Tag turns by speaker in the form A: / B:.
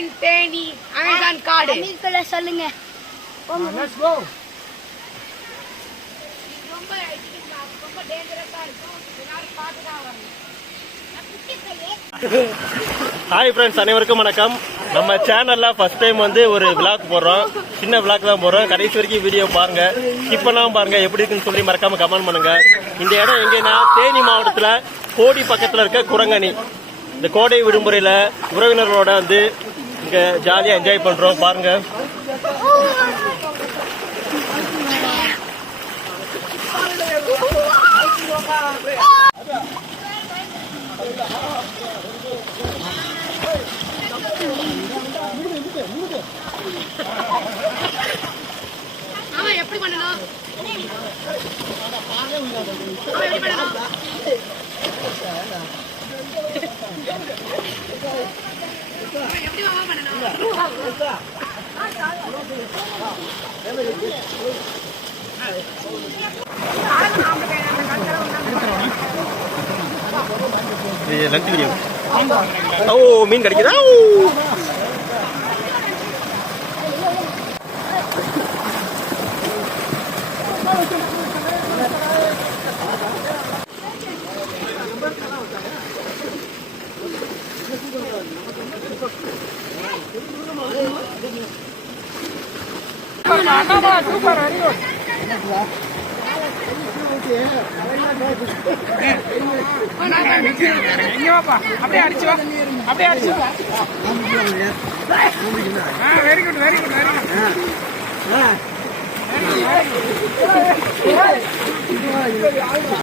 A: in Theni Amazon காடு?
B: அமீர்களை சொல்லுங்க.
C: Let's go
A: ரொம்ப ரொம்ப டேஞ்சரஸா இருக்கும். எல்லாரும் பார்த்து தான் வரணும்
D: ஹாய் ஃப்ரெண்ட்ஸ் அனைவருக்கும் வணக்கம். நம்ம சேனல்ல ஃபர்ஸ்ட் டைம் வந்து ஒரு விளாக் போடுறோம். சின்ன விளாக் தான் போடுறோம். கடைசி வரைக்கும் வீடியோ பாருங்க. பண்ணாம பாருங்க எப்படி இருக்குன்னு சொல்லி மறக்காம கமெண்ட் பண்ணுங்க. இந்த இடம் எங்கன்னா தேனி மாவட்டத்துல கோடி பக்கத்துல இருக்க குரங்கணி. இந்த கோடை விடுமுறையில உறவினர்களோட வந்து இங்க ஜாலியா என்ஜாய் பண்றோம். பாருங்க.
A: ஆமா எப்படி பண்ணணும்? ஆமா, எப்படி பண்ணணும்? ஆமா, எப்படி
D: ஓ மீன் கிடைக்குதா?
C: சூப்பர் வெரி குட் அப்படியே அடிச்சு வா அப்படியே அடிச்சு very good very good. Very good